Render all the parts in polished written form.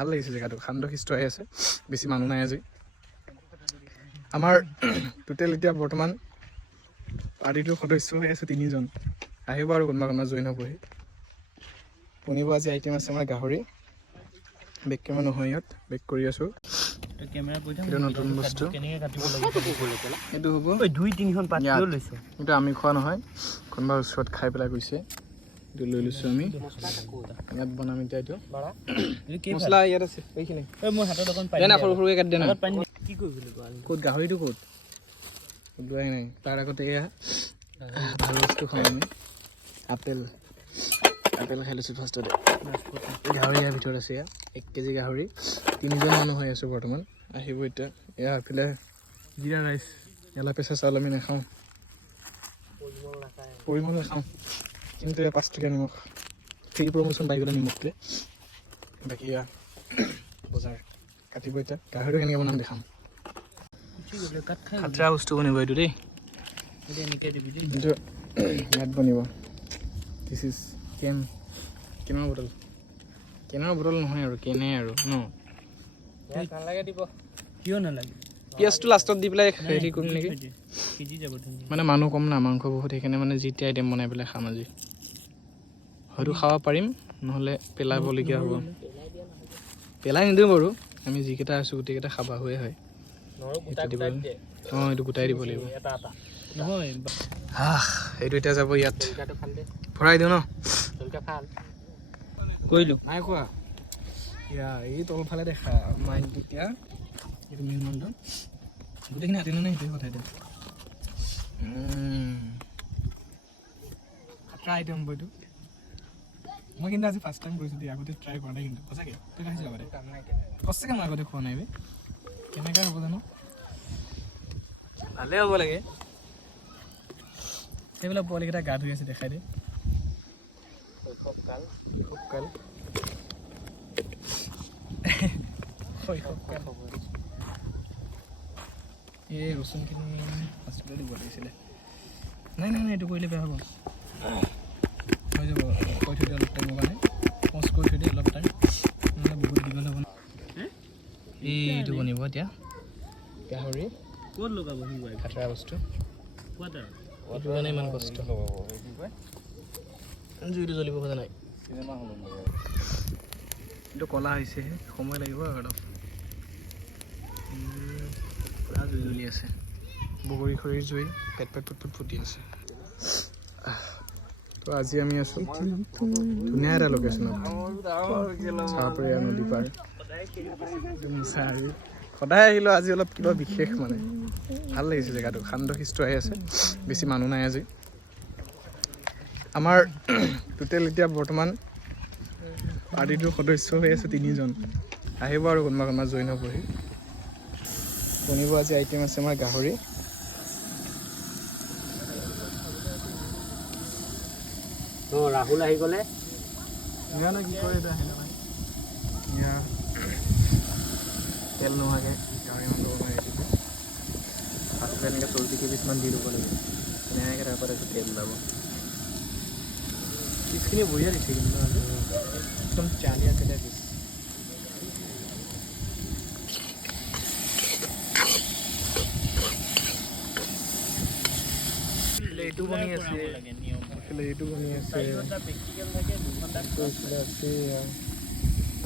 ভাল লাগিছে জেগাটো, শান্ত শিষ্ট হৈ আছে, বেছি মানুহ নাই আজি। আমাৰ টোটেল এতিয়া বৰ্তমান পাৰ্টিটোৰ সদস্য হৈ আছে 3জন। আহিব আৰু কোনোবা কোনোবা জইন হ'বহি। বনিব আজি আইটেম আছে আমাৰ গাহৰি। বেক কেমেৰা নহয়, ইয়াত বেক কৰি আছোঁ। এইটো নতুন বস্তু, এইটো হ'ব 2-3খন পাতিও লৈছে। কিন্তু আমি খোৱা নহয়, কোনোবা ওচৰত খাই পেলাই গৈছে, এইটো লৈ লৈছোঁ আমি। ইয়াত বনাম এতিয়া এইটো মছলা ইয়াত আছে, এইখিনি সৰু সৰুকৈ কাটি দিয়া নাই। ক'ত গাহৰিটো ক'ত লোৱাই নাই, তাৰ আগতে এয়া ভাল বস্তু খাওঁ আমি। আপেল খাই লৈছোঁ ফাৰ্ষ্টতে। গাহৰি ইয়াৰ ভিতৰত আছে, এয়া 1 কেজি গাহৰি। 3জন মানুহ হৈ আছোঁ বৰ্তমান, আহিব এতিয়া। এয়া এইফালে জিৰা ৰাইচ, এলা পেচা চাউল আমি নাখাওঁ, পৰিমল নাখাওঁ, কিন্তু এয়া 5 টকীয়া নিমখ, ফ্ৰী প্ৰমোশ্যন পাই গ'লে নিমখটোৱে। বাকী এয়া বজাৰ কাটিব এতিয়া। গাহৰিটো কেনেকৈ বনাম দেখাম, খাতৰা বস্তু বনিব এইটো দেই। কিন্তু ইয়াত বনিব। দিছ ইজ কেনৰ বটল নহয় আৰু কেনে আৰু ন। নালাগে দিব, কিয় নালাগে? পিঁয়াজটো লাষ্টত দি পেলাই হেৰি কৰিম নেকি, মানে মানুহ কম না, মাংস বহুত, সেইকাৰণে মানে যিটো আইটেম বনাই পেলাই খাম আজি। হয়তো খাব পাৰিম, নহ'লে পেলাবলগীয়া হ'ব। পেলাই নিদিওঁ বাৰু, আমি যিকেইটা আছোঁ গোটেইকেইটা খাবা হৈয়ে হয়। অঁ এইটো গোটাই দিব লাগিব। এইটো এতিয়া যাব ইয়াত, ভৰাই দিওঁ ন। কৰিলোঁ নাই খোৱা এয়া এই তলফালে দেখা মাইক তেতিয়া এইটো মেহমানটো গোটেইখিনি আতি নাই, সেইটোৱে পঠাই দিম। খাতৰা আইটেম হ'ব এইটো। মই কিন্তু আজি ফাৰ্ষ্ট টাইম কৰিছোঁ দেই, আগতে ট্ৰাই কৰা নাই কিন্তু সঁচাকৈ। তই খাইছোঁ আগতে? সঁচাকৈ মই আগতে খোৱা নাই বে, কেনেকৈ হ'ব জানো, ভালেই হ'ব লাগে। সেইবিলাক পোৱালিকেইটা গা ধুই আছে, দেখাই দে। শৈশৱকাল এই ৰচুনখিনি হস্পিটেলত দিব লাগিছিলে। নাই এইটো কৰিলে বেয়া হ'ব, হৈ যাব। কৈ থৈ দিয়ে অলপ টাইমৰ কাৰণে, পজ কৰি থৈ দিয়ে অলপ টাইম, নহ'লে বহুত দীঘল হ'ব। এইটো বনিব এতিয়া গাহৰি। ক'ত লগাব সি খাতৰা বস্তু, এইটো মানে ইমান কষ্ট। জুইটো জ্বলিব খোজা নাই, এইটো ক'লা হৈছেহে, সময় লাগিব আৰু অলপ। পুৰা জুই জ্বলি আছে, বগৰী খৰিৰ জুই, পেট ফুট ফুটি আছে। তো আজি আমি আছোঁ ধুনীয়া এটা লোকেশ্যনত, চাহপৰীয়া নদী পাৰ। সদায় আহিলোঁ, আজি অলপ কিবা বিশেষ মানে ভাল লাগিছে জেগাটো, শান্ত শিষ্ট হৈ আছে, বেছি মানুহ নাই আজি। আমাৰ টোটেল এতিয়া বৰ্তমান পাৰ্টিটোৰ সদস্য হৈ আছে 3জন। আহিব আৰু কোনোবা কোনোবা জইন হ'বহি। বনিব আজি আইটেম আছে আমাৰ গাহৰি। ৰাহুল আহি গ'লে কি কৰে এতিয়া, সেনেকুৱা তেল নোহোৱাকৈ গাহৰি মাংস বনাই ৰাখিছোঁ। ফাৰ্ষ্টতে এনেকৈ চব্জি কেইপিচমান দি দিব লাগে, ধুনীয়াকৈ তাৰপৰা তাৰপিছত তেল ওলাব। পিচখিনি বঢ়িয়া দিছে কিন্তু একদম চালিয়া চালিয়া পিচ। এইটো বনি আছে, এইটো বনি আছে,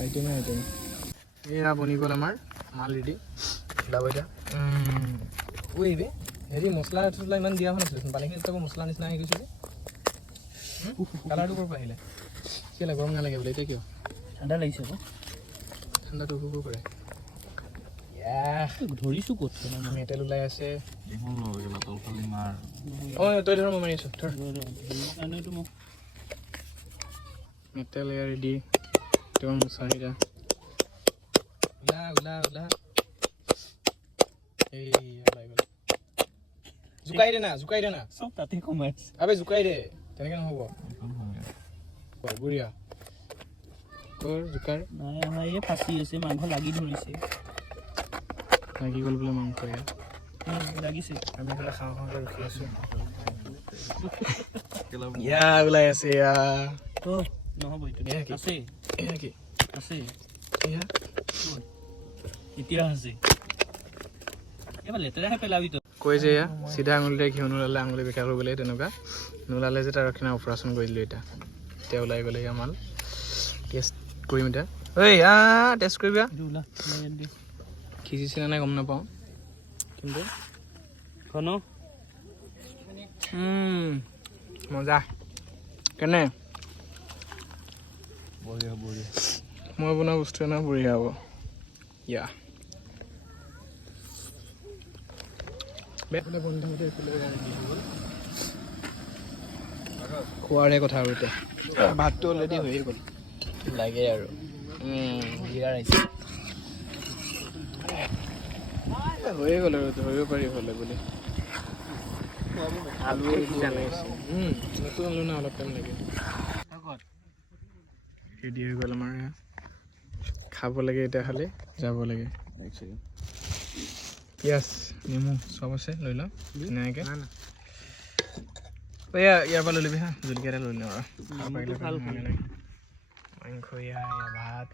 আইটেম এয়া বনি গ'ল আমাৰ মাল ৰেডি। ওলাব এতিয়া। হেৰি মছলা চছলা ইমান দিয়া হোৱা নাছিলেচোন, পানীখিনি আকৌ মছলা নিচিনা আহি গৈছিলে। কালাৰটো ক'ৰ পৰা আহিলে? কেলৈ গৰম নালাগে বোলে, এতিয়া কিয়? ঠাণ্ডা লাগিছে আকৌ। ঠাণ্ডাটো ক'ৰ কৰে? ধৰিছোঁ ক'ত মেটেল ওলাই আছে। অঁ তই ধৰ মই মাৰি আছোঁ, ধৰ মেটেল এয়া ৰেডি। তোমাৰ মোচাৰিটা ওলা এই ওলাই গ'ল। জোকাই দে না চব তাতে কমাইছে। আবে জোকাই দে, তেনেকৈ নহ'ব। বঢ়িয়া তোৰ জোকাৰ নাই এই ফাঁচি আছে, মাংস লাগি ধৰিছে। লাগি গ'ল বোলে মাংস, ইয়াত লাগিছে। আমি বোলে খাওঁ খাওঁকৈ ৰখি আছোঁ। ইয়া ওলাই আছে, ইয়া নহ'ব এইটো আছে কি আছে। এতিয়া আছে এবাৰ লেতেৰাহে পেলাবি তই কৈ যে এয়া চিধা আঙুলিৰে ঘিউ নোলালে আঙুলি বেকা কৰিব লাগে তেনেকুৱা নোলালে যে তাৰ ৰক্ষণা অপাৰেশ্যন কৰি দিলোঁ এতিয়া ওলাই গ'লে এয়া মাল টেষ্ট কৰিম এতিয়া ঐ টেষ্ট কৰিবা সিজিছে নাই গম নাপাওঁ কিন্তু মজা কেনে বঢ়িয়া বঢ়িয়া মই বনোৱা বস্তু না বঢ়িয়া হ'ব ইয়া খোৱাৰে কথা আৰু এতিয়া ভাতটো অলৰেডি হৈয়ে গ'ল লাগে আৰু জিৰা ৰাইচ হৈয়ে গ'ল আৰু ধৰিব পাৰি হ'লে বুলি আলু নতুন আলু না অলপ টাইম লাগে ৰেডি হৈ গ'ল আমাৰ খাব লাগে এতিয়া খালি যাব লাগে পিঁয়াজ নেমু চব আছে লৈ লওঁ ধুনীয়াকৈ ইয়াৰ পৰা লৈ ল'বি হা জলকীয়া এটা লৈ লওঁ আৰু মাংস ভাত